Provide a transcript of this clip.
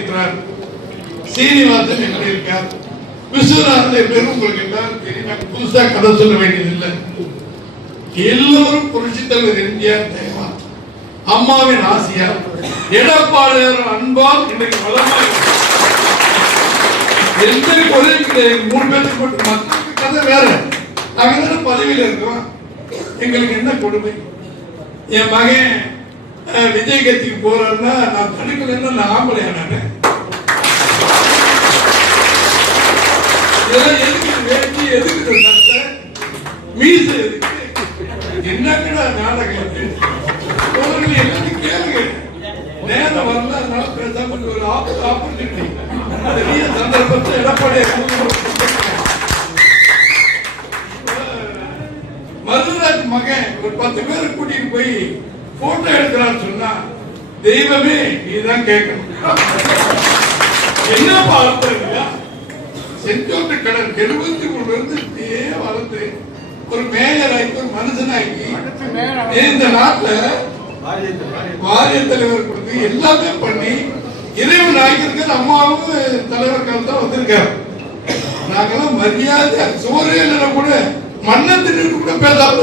இருக்கிறார், சீனிவாசன் எப்படி இருக்கார், விஸ்வநாதன் எப்படி உங்களுக்கு எல்லாரும் தெரியும். புதுசா கதை சொல்ல வேண்டியதில்லை. எல்லோரும் புரட்சி தலைவர் எம்ஜிஆர் தேவா, அம்மாவின் ஆசியார், எடப்பாடியார் அன்பால் இன்றைக்கு வளமாக எந்த ஒரே 3 பேருக்கு போட்டு மக்களுக்கு கதை வேற. நாங்க பதவியில் இருக்கிறோம். எங்களுக்கு என்ன கொடுமை? என் மகன் விஜய் கட்சிக்கு போறாருன்னா நான் தடுக்கலன்னா நான் ஆம்பளையா? நானு இதெல்லாம் எதுக்கு வேண்டி, எதுக்கு சட்டை மீச, எதுக்கு என்னக்கடா நாடகம்? எல்லாத்தையும் கேளுங்க. நேரம் வரல, அதனால பேசாம ஒரு ஆப்பர்ச்சுனிட்டி, பெரிய சந்தர்ப்பத்தை எடப்பாடி மதுராஜ் மகன் ஒரு 10 பேரை கூட்டிட்டு போய் போட்டோ எடுக்கிறான்னு சொன்னா தெய்வமே நீதான் கேட்கணும். என்ன பார்த்தா செஞ்சோட்டு கடன் 73 இருந்து வளர்ந்து ஒரு மேயர் ஆகி ஒரு மனுஷனாகி இந்த நாட்டுல வாரிய தலைவர் கொடுத்து எல்லாமே பண்ணி இறைவன் ஆகியிருக்கிற அம்மாவும் தலைவர்கள் தான் வந்திருக்காரு. நாங்கெல்லாம் மரியாதை சோறு இல்லைன்னா கூட மண்ணை தின்னு கூட பேசாம